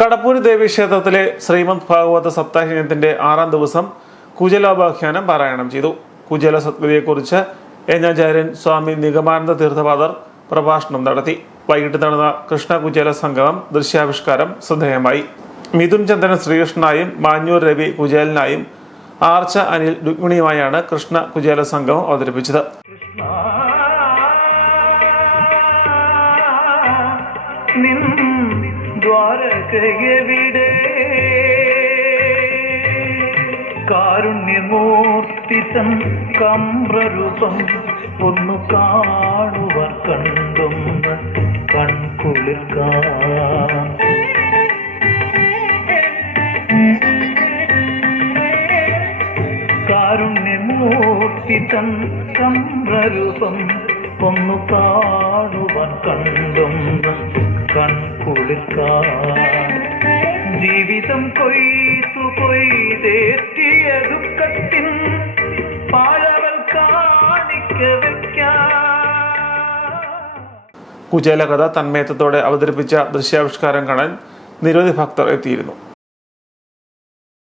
കടപ്പൂര് ദേവീക്ഷേത്രത്തിലെ ശ്രീമദ് ഭാഗവത സപ്താഹയജ്ഞത്തിന്റെ 6ാം ദിവസം കുചേലോപാഖ്യാനം പാരായണം ചെയ്തു. കുചേല സദ്ഗതിയെക്കുറിച്ച് യജ്ഞാചാര്യൻ സ്വാമി നിഗമാനന്ദ തീർത്ഥപാദർ പ്രഭാഷണം നടത്തി. വൈകിട്ട് നടന്ന കൃഷ്ണ കുചേല സംഗമം ദൃശ്യാവിഷ്കാരം ശ്രദ്ധേയമായി. മിഥുൻ ചന്ദ്രൻ ശ്രീകൃഷ്ണനായും മാഞ്ഞൂർ രവി കുചേലനായും ആർച്ച അനിൽ രുക്മിണിയുമായാണ് കൃഷ്ണ കുചേല സംഗമം അവതരിപ്പിച്ചത്. കാരുണ്യമൂർത്തിതൻ കമ്രരൂപം ഒന്നു കാണുവാൻ കണ്ടുന്ന കൺകുളിർക്കാൻ കാരുണ്യമൂർത്തിതൻ കമ്രരൂപം ഒന്നു കാണുവാൻ കണ്ടുന്ന കൺകുളിർക്കാൻ ജീവിതം കൊയ്തെത്തിയ ദുഃഖത്തിൻ പാഴവൻ കാണിക്ക വയ്ക്കാൻ. കുചേല കഥ തന്മയത്വത്തോടെ അവതരിപ്പിച്ച ദൃശ്യാവിഷ്കാരം കാണാൻ നിരവധി ഭക്തർ എത്തിയിരുന്നു.